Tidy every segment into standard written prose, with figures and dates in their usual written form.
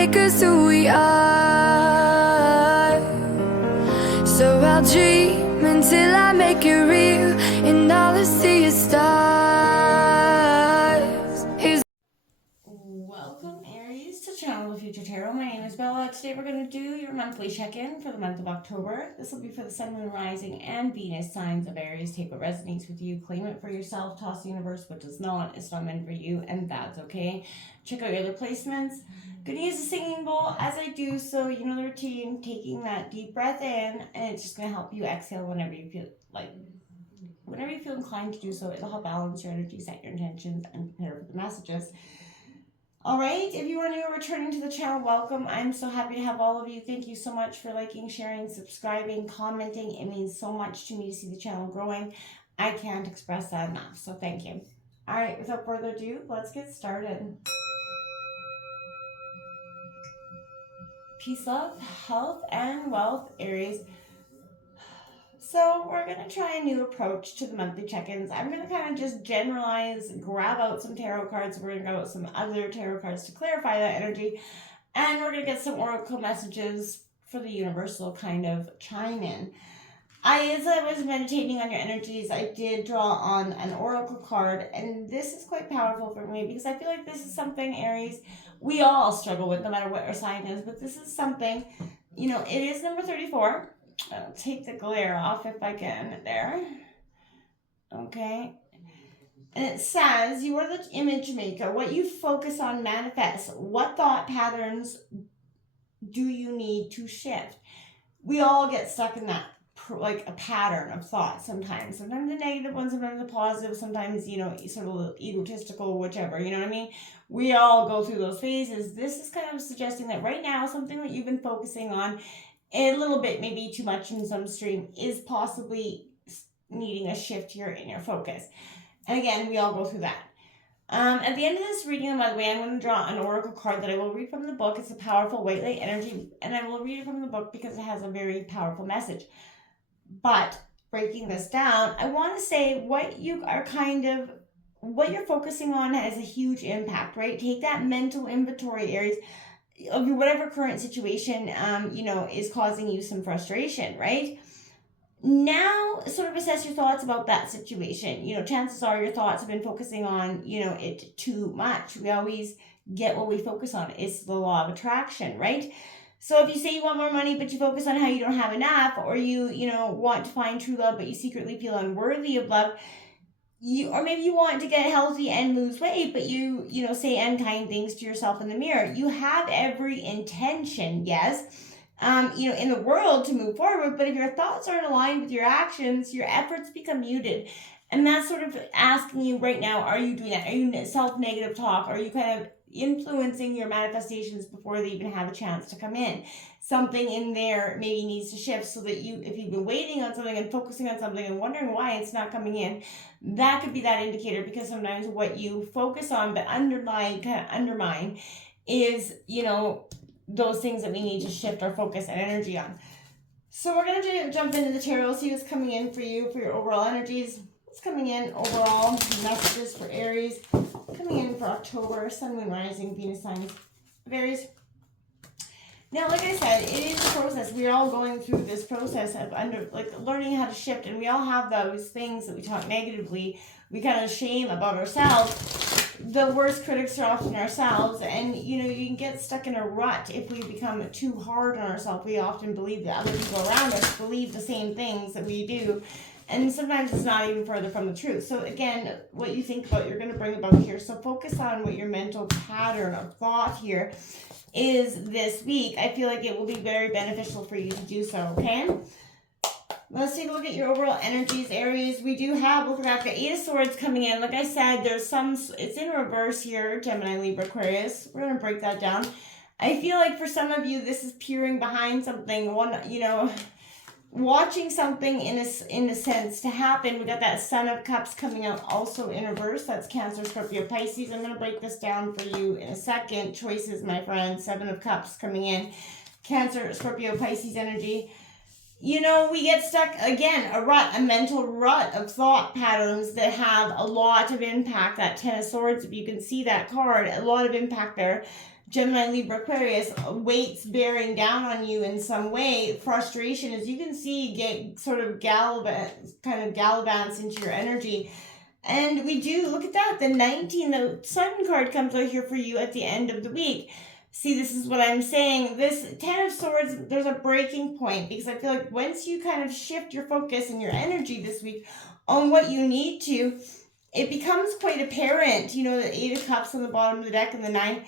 make us who we are. So I'll dream until I make it real, and all I see is stars. Welcome, Aries, to Channel the Future Tarot. My name is Bella. Today we're going to do your monthly check-in for the month of October. This will be for the Sun, Moon, Rising, and Venus signs of Aries. Take what resonates with you, claim it for yourself, toss the universe what does not. It's not meant for you, and that's okay. Check out your other placements. Gonna use a singing bowl. As I do so, you know the routine, taking that deep breath in, and it's just going to help you exhale whenever you feel inclined to do so. It'll help balance your energy, set your intentions, and prepare for the messages. Alright, if you are new or returning to the channel, welcome. I'm so happy to have all of you. Thank you so much for liking, sharing, subscribing, commenting. It means so much to me to see the channel growing. I can't express that enough, so thank you. Alright, without further ado, let's get started. Peace, love, health, and wealth, Aries. So we're going to try a new approach to the monthly check-ins. I'm going to kind of just generalize, grab out some tarot cards. We're going to grab out some other tarot cards to clarify that energy. And we're going to get some oracle messages for the universal kind of chime in. As I was meditating on your energies, I did draw on an oracle card. And this is quite powerful for me because I feel like this is something, Aries, we all struggle with no matter what our sign is. But this is something, you know, it is number 34. I'll take the glare off if I can. There. Okay. And it says, you are the image maker. What you focus on manifests. What thought patterns do you need to shift? We all get stuck in that, like a pattern of thought sometimes. Sometimes the negative ones, sometimes the positive, sometimes, you know, sort of egotistical, whichever, you know what I mean? We all go through those phases. This is kind of suggesting that right now, something that you've been focusing on a little bit, maybe too much in some stream, is possibly needing a shift here in your focus. And again, we all go through that. At the end of this reading, by the way, I'm going to draw an oracle card that I will read from the book. It's a powerful white light energy, and I will read it from the book because it has a very powerful message. But breaking this down, I want to say what you're focusing on has a huge impact, right? Take that mental inventory, Aries, of whatever current situation, you know, is causing you some frustration, right? Now, sort of assess your thoughts about that situation. You know, chances are your thoughts have been focusing on, you know, it too much. We always get what we focus on. It's the law of attraction, right? So if you say you want more money, but you focus on how you don't have enough, or you know, want to find true love, but you secretly feel unworthy of love, or maybe you want to get healthy and lose weight, but you know, say unkind things to yourself in the mirror. You have every intention, yes, you know, in the world to move forward, but if your thoughts aren't aligned with your actions, your efforts become muted. And that's sort of asking you right now, are you doing that? Are you self-negative talk? Are you kind of influencing your manifestations before they even have a chance to come in? Something in there maybe needs to shift so that if you've been waiting on something and focusing on something and wondering why it's not coming in, that could be that indicator, because sometimes what you focus on but undermine is, you know, those things that we need to shift our focus and energy on. So we're going to jump into the tarot, see what's coming in for you, for your overall energies. What's coming in overall, messages for Aries, coming in for October, Sun, Moon, Rising, Venus signs of Aries. Now, like I said, it is a process. We're all going through this process of learning how to shift, and we all have those things that we talk negatively, we kind of shame about ourselves. The worst critics are often ourselves, and you know, you can get stuck in a rut if we become too hard on ourselves. We often believe that other people around us believe the same things that we do, and sometimes it's not even further from the truth. So again, what you think about, you're going to bring about here. So focus on what your mental pattern of thought here is this week. I feel like it will be very beneficial for you to do so, okay? Let's take a look at your overall energies, Aries. We do have, look at the Eight of Swords coming in. Like I said, there's some, it's in reverse here, Gemini, Libra, Aquarius. We're going to break that down. I feel like for some of you, this is peering behind something, you know, watching something in a sense to happen. We got that Son of Cups coming out also in reverse. That's Cancer, Scorpio, Pisces. I'm going to break this down for you in a second. Choices, my friend. Seven of Cups coming in. Cancer, Scorpio, Pisces energy. You know, we get stuck, again, a mental rut of thought patterns that have a lot of impact. That Ten of Swords, if you can see that card, a lot of impact there. Gemini, Libra, Aquarius, weights bearing down on you in some way, frustration, as you can see, get sort of gallivants into your energy. And we do, look at that, the 19, the Sun card comes out here for you at the end of the week. See, this is what I'm saying. This 10 of Swords, there's a breaking point, because I feel like once you kind of shift your focus and your energy this week on what you need to, it becomes quite apparent, the 8 of Cups on the bottom of the deck and the 9,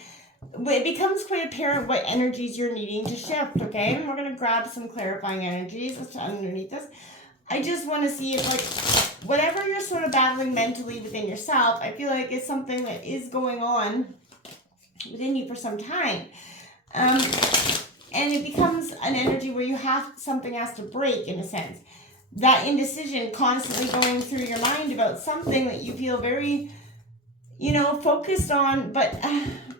it becomes quite apparent what energies you're needing to shift, okay? And we're going to grab some clarifying energies underneath this. I just want to see if, like, whatever you're sort of battling mentally within yourself, I feel like it's something that is going on within you for some time. And it becomes an energy where something has to break, in a sense. That indecision constantly going through your mind about something that you feel very, focused on, but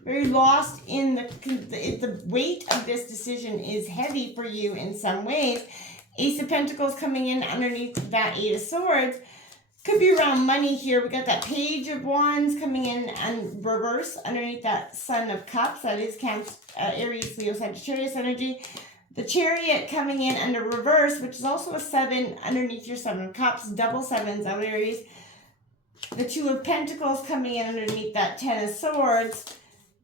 very lost in the weight of this decision is heavy for you in some ways. Ace of Pentacles coming in underneath that 8 of Swords. Could be around money here. We got that Page of Wands coming in and reverse underneath that Sun of Cups. That is Aries, Leo, Sagittarius energy. The Chariot coming in under reverse, which is also a 7 underneath your 7 of Cups. Double 7s out, Aries. The 2 of Pentacles coming in underneath that 10 of Swords.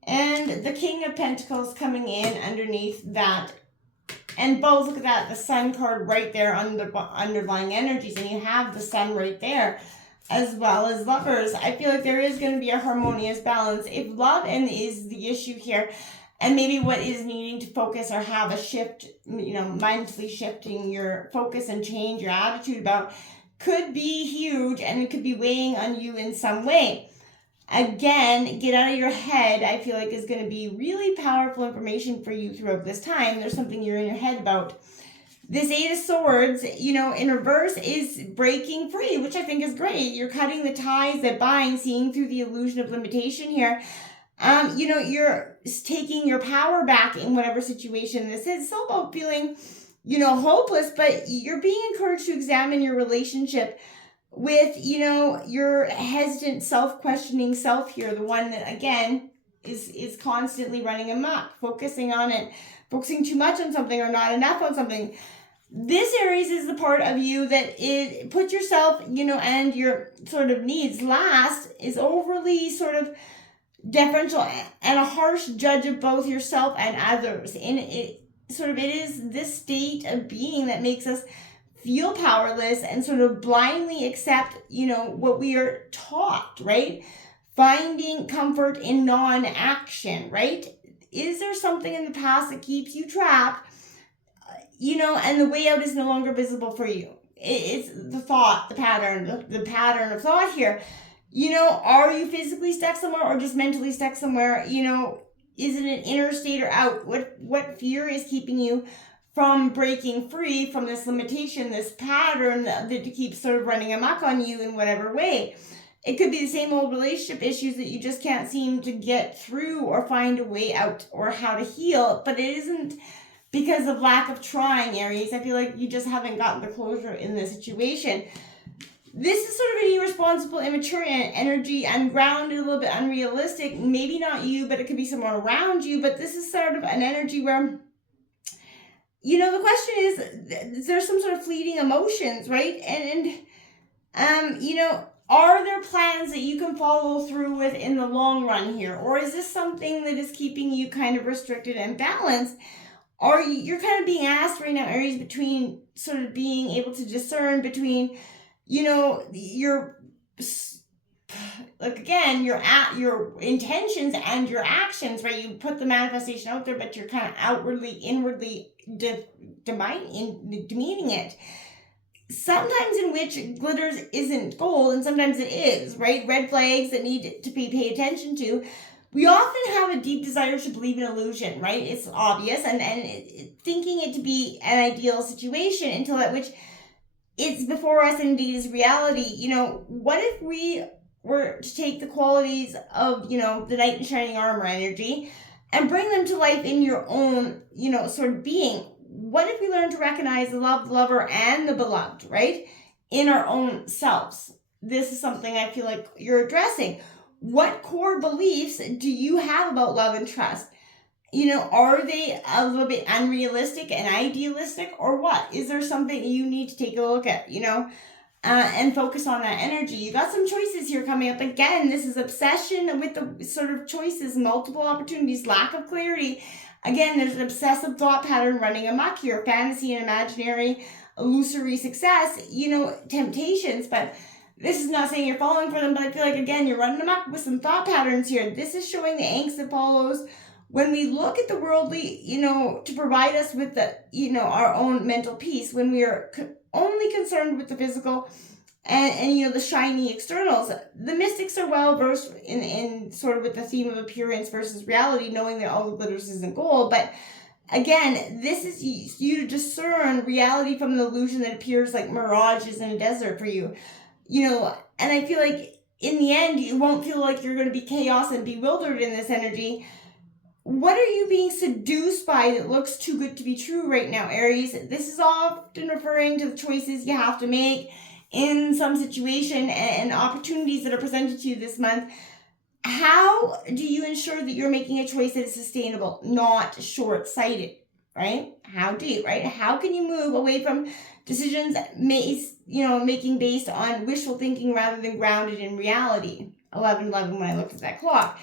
And the King of Pentacles coming in underneath that. And both, look at that, the Sun card right there under underlying energies. And you have the Sun right there, as well as Lovers. I feel like there is going to be a harmonious balance. If love is the issue here, and maybe what is needing to focus or have a shift, mindfully shifting your focus and change your attitude about, could be huge, and it could be weighing on you in some way. Again, get out of your head, I feel like, is going to be really powerful information for you throughout this time. There's something you're in your head about. This 8 of Swords, in reverse is breaking free, which I think is great. You're cutting the ties that bind, seeing through the illusion of limitation here. You're taking your power back in whatever situation this is. It's all about feeling, hopeless, but you're being encouraged to examine your relationship with, your hesitant, self-questioning self here, the one that, again, is constantly running amok, focusing on it, focusing too much on something or not enough on something. This, Aries, is the part of you that is, put yourself, and your sort of needs last, is overly sort of deferential and a harsh judge of both yourself and others. And it is this state of being that makes us feel powerless and sort of blindly accept, what we are taught, right? Finding comfort in non-action, right? Is there something in the past that keeps you trapped, and the way out is no longer visible for you? It's the thought, the pattern of thought here. Are you physically stuck somewhere or just mentally stuck somewhere? Is it an inner state or out? What fear is keeping you from breaking free from this limitation, this pattern that keeps sort of running amok on you in whatever way? It could be the same old relationship issues that you just can't seem to get through or find a way out or how to heal, but it isn't because of lack of trying, Aries. I feel like you just haven't gotten the closure in this situation. This is sort of an irresponsible, immature energy, ungrounded, a little bit unrealistic. Maybe not you, but it could be someone around you. But this is sort of an energy where, the question is there some sort of fleeting emotions, right? Are there plans that you can follow through with in the long run here? Or is this something that is keeping you kind of restricted and balanced? Or you're kind of being asked right now, Aries, between sort of being able to discern between, your intentions and your actions, right? You put the manifestation out there, but you're kind of inwardly demeaning it. Sometimes in which glitters isn't gold, and sometimes it is, right? Red flags that need to be paid attention to. We often have a deep desire to believe in illusion, right? It's obvious, and thinking it to be an ideal situation until at which it's before us and indeed is reality. What if we were to take the qualities of, the knight in shining armor energy and bring them to life in your own, sort of being? What if we learn to recognize the love, the lover, and the beloved, right, in our own selves? This is something I feel like you're addressing. What core beliefs do you have about love and trust? Are they a little bit unrealistic and idealistic, or what? Is there something you need to take a look at, and focus on that energy? You got some choices here coming up. Again, this is obsession with the sort of choices, multiple opportunities, lack of clarity. Again, there's an obsessive thought pattern running amok here, fantasy and imaginary, illusory success, temptations. But this is not saying you're falling for them, but I feel like, again, you're running amok with some thought patterns here. This is showing the angst that follows when we look at the worldly, to provide us with the, our own mental peace, when we are only concerned with the physical and the shiny externals. The mystics are well versed in sort of with the theme of appearance versus reality, knowing that all the glitters isn't gold. But again, this is you to discern reality from the illusion that appears like mirages in a desert for you. And I feel like in the end, you won't feel like you're going to be chaos and bewildered in this energy. What are you being seduced by that looks too good to be true right now, Aries? This is often referring to the choices you have to make in some situation and opportunities that are presented to you this month. How do you ensure that you're making a choice that is sustainable, not short-sighted, right? How can you move away from decisions making based on wishful thinking rather than grounded in reality? 11:11 when I looked at that clock.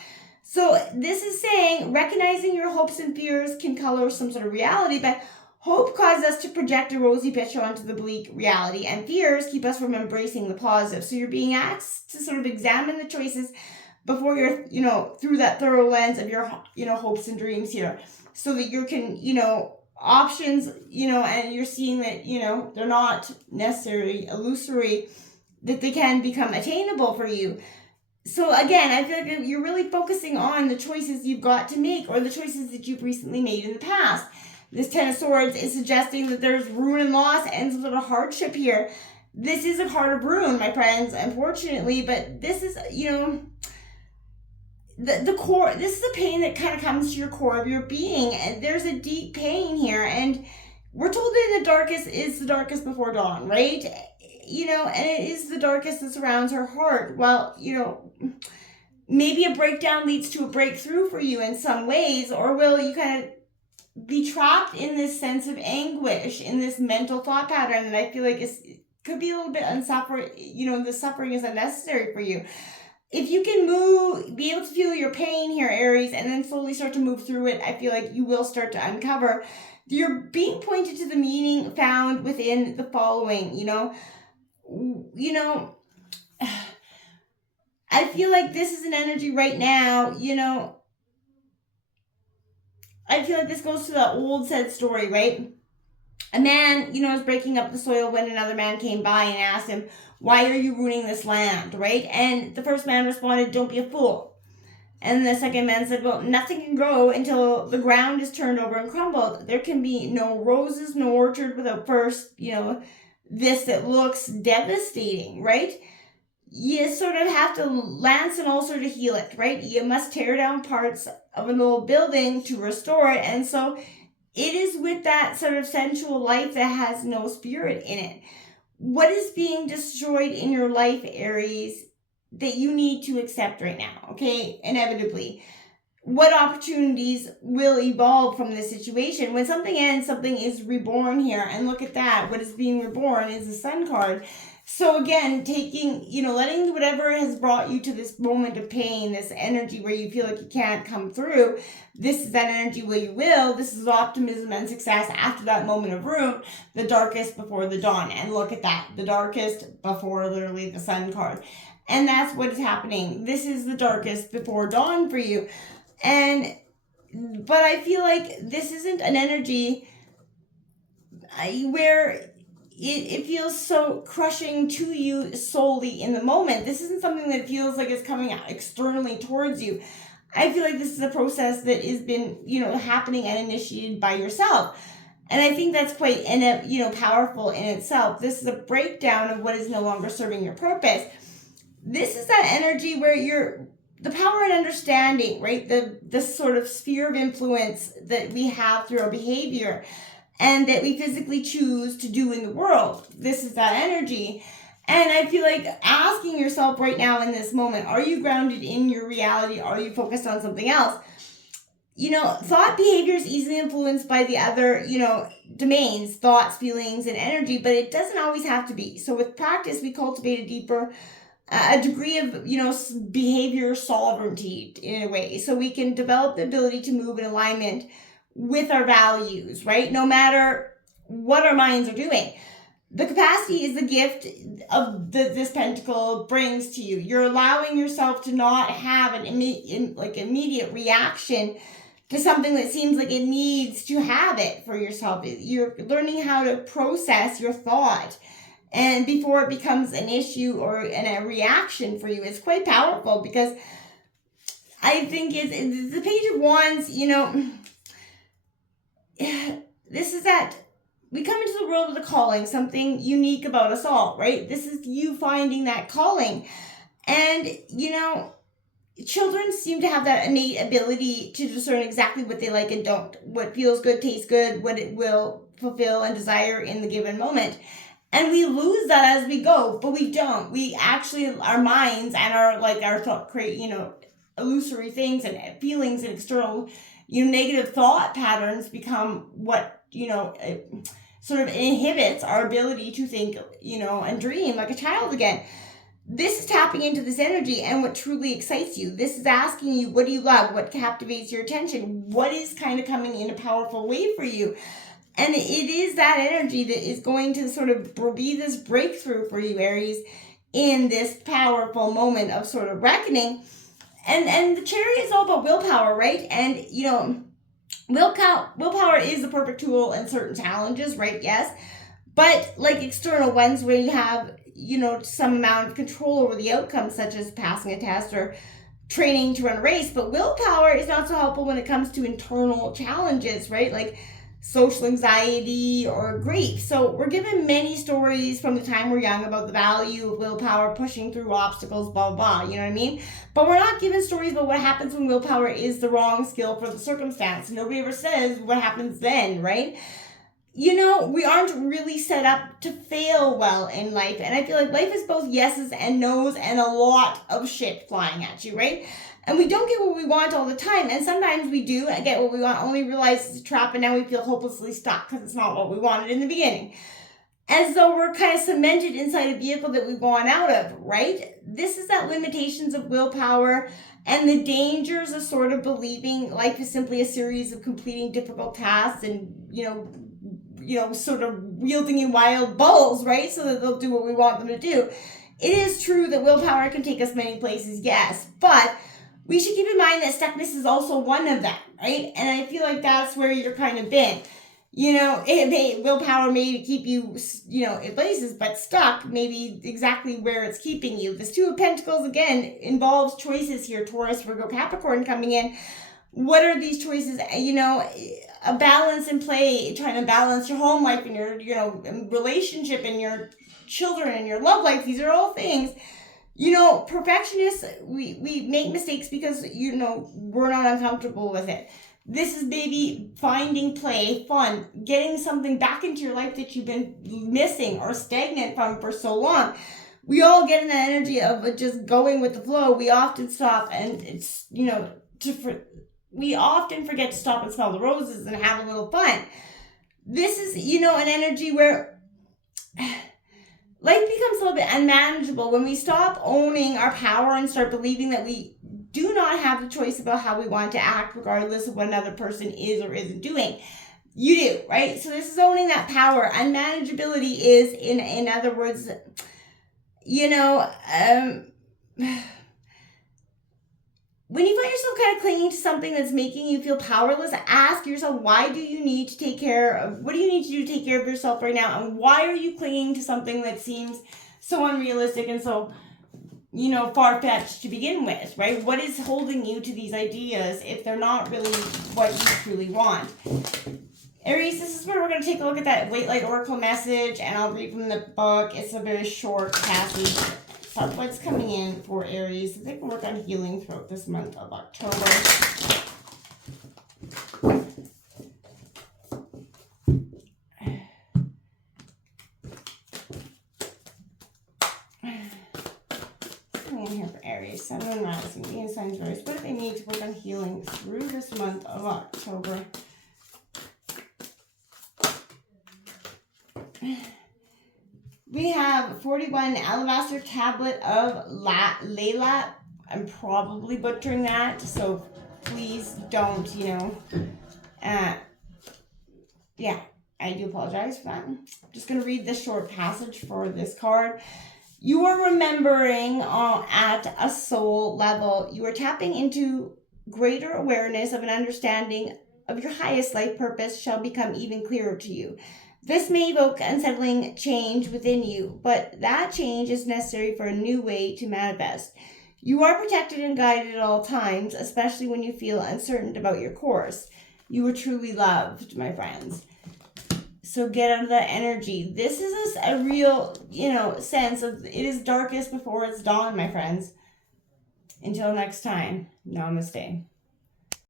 So this is saying recognizing your hopes and fears can color some sort of reality, but hope causes us to project a rosy picture onto the bleak reality, and fears keep us from embracing the positive. So you're being asked to sort of examine the choices before you're, through that thorough lens of your, hopes and dreams here, so that you can, options, and you're seeing that, they're not necessarily illusory, that they can become attainable for you. So again, I feel like you're really focusing on the choices you've got to make, or the choices that you've recently made in the past. This Ten of Swords is suggesting that there's ruin and loss and some sort of hardship here. This is a card of ruin, my friends, unfortunately, but this is, the core, this is a pain that kind of comes to your core of your being, and there's a deep pain here, and we're told that the darkest is the darkest before dawn, right? And it is the darkest that surrounds her heart. Well, maybe a breakdown leads to a breakthrough for you in some ways, or will you kind of be trapped in this sense of anguish, in this mental thought pattern that I feel like could be a little bit unsuffering. The suffering is unnecessary for you. If you can be able to feel your pain here, Aries, and then slowly start to move through it, I feel like you will start to uncover. You're being pointed to the meaning found within the following, I feel like this is an energy right now, I feel like this goes to the old said story, right? A man, was breaking up the soil when another man came by and asked him, "Why are you ruining this land?" Right? And the first man responded, "Don't be a fool." And the second man said, "Well, nothing can grow until the ground is turned over and crumbled. There can be no roses, no orchard without first, this that looks devastating," right? You sort of have to lance an ulcer to heal it, right? You must tear down parts of an old building to restore it. And so it is with that sort of sensual life that has no spirit in it. What is being destroyed in your life, Aries, that you need to accept right now, okay? Inevitably. What opportunities will evolve from this situation? When something ends, something is reborn here. And look at that. What is being reborn is the Sun card. So again, taking, letting whatever has brought you to this moment of pain, this energy where you feel like you can't come through, this is that energy where you will. This is optimism and success after that moment of ruin, the darkest before the dawn. And look at that, the darkest before literally the Sun card. And that's what is happening. This is the darkest before dawn for you. But I feel like this isn't an energy where it feels so crushing to you solely in the moment. This isn't something that feels like it's coming out externally towards you. I feel like this is a process that has been, happening and initiated by yourself. And I think that's quite, powerful in itself. This is a breakdown of what is no longer serving your purpose. This is that energy where the power and understanding, right? The sort of sphere of influence that we have through our behavior and that we physically choose to do in the world. This is that energy. And I feel like asking yourself right now in this moment, are you grounded in your reality? Are you focused on something else? thought behavior is easily influenced by the other, domains, thoughts, feelings, and energy, but it doesn't always have to be. So with practice, we cultivate a degree of, behavior sovereignty in a way. So we can develop the ability to move in alignment with our values, right? No matter what our minds are doing. The capacity is the gift of this pentacle brings to you. You're allowing yourself to not have an immediate reaction to something that seems like it needs to have it for yourself. You're learning how to process your thought, and before it becomes an issue or a reaction for you. It's quite powerful, because I think it's the Page of Wands, this is that we come into the world with a calling, something unique about us all, right? This is you finding that calling. And, children seem to have that innate ability to discern exactly what they like and don't, what feels good, tastes good, what it will fulfill and desire in the given moment. And we lose that as we go, but we don't. We actually, our minds and our thought create, illusory things and feelings and external, negative thought patterns become what, sort of inhibits our ability to think, and dream like a child again. This is tapping into this energy and what truly excites you. This is asking you, what do you love? What captivates your attention? What is kind of coming in a powerful way for you? And it is that energy that is going to sort of be this breakthrough for you, Aries, in this powerful moment of sort of reckoning. And the Chariot is all about willpower, right? And, willpower is the perfect tool in certain challenges, right? Yes. But like external ones where you have, some amount of control over the outcome, such as passing a test or training to run a race. But willpower is not so helpful when it comes to internal challenges, right? Like social anxiety or grief. So we're given many stories from the time we're young about the value of willpower, pushing through obstacles, blah, blah, blah, you know what I mean? But we're not given stories about what happens when willpower is the wrong skill for the circumstance. Nobody ever says what happens then, right? We aren't really set up to fail well in life. And I feel like life is both yeses and nos and a lot of shit flying at you, right? And we don't get what we want all the time. And sometimes we do get what we want, only realize it's a trap, and now we feel hopelessly stuck because it's not what we wanted in the beginning. As though we're kind of cemented inside a vehicle that we want out of, right? This is that limitations of willpower and the dangers of sort of believing life is simply a series of completing difficult tasks and, sort of wielding in wild bulls, right? So that they'll do what we want them to do. It is true that willpower can take us many places, yes, but we should keep in mind that stuckness is also one of them, right? And I feel like that's where you're kind of been. Willpower may keep you, in places, but stuck maybe exactly where it's keeping you. This Two of Pentacles, again, involves choices here. Taurus, Virgo, Capricorn coming in. What are these choices? A balance in play, trying to balance your home life and your, relationship and your children and your love life. These are all things. Perfectionists, we make mistakes because, we're not uncomfortable with it. This is maybe finding play, fun, getting something back into your life that you've been missing or stagnant from for so long. We all get in that energy of just going with the flow. We often stop and it's, we often forget to stop and smell the roses and have a little fun. This is, an energy where life becomes a little bit unmanageable when we stop owning our power and start believing that we do not have the choice about how we want to act regardless of what another person is or isn't doing. You do, right? So this is owning that power. Unmanageability is, in other words, when you find yourself kind of clinging to something that's making you feel powerless, ask yourself, what do you need to do to take care of yourself right now? And why are you clinging to something that seems so unrealistic and so, far-fetched to begin with, right? What is holding you to these ideas if they're not really what you truly want? Aries, this is where we're going to take a look at that Late Light Oracle message, and I'll read from the book. It's a very short passage. So what's coming in for Aries? They can work on healing throughout this month of October. Coming in here for Aries. Aries, Sun, Moon, Rising, Venus, signs, Aries. What do they need to work on healing through this month of October? We have 41 Alabaster Tablet of Layla. I'm probably butchering that, so please don't, yeah, I do apologize for that. I'm just going to read this short passage for this card. You are remembering at a soul level. You are tapping into greater awareness of an understanding of your highest life purpose shall become even clearer to you. This may evoke unsettling change within you, but that change is necessary for a new way to manifest. You are protected and guided at all times, especially when you feel uncertain about your course. You are truly loved, my friends. So get out of that energy. This is a real, sense of it is darkest before it's dawn, my friends. Until next time, namaste.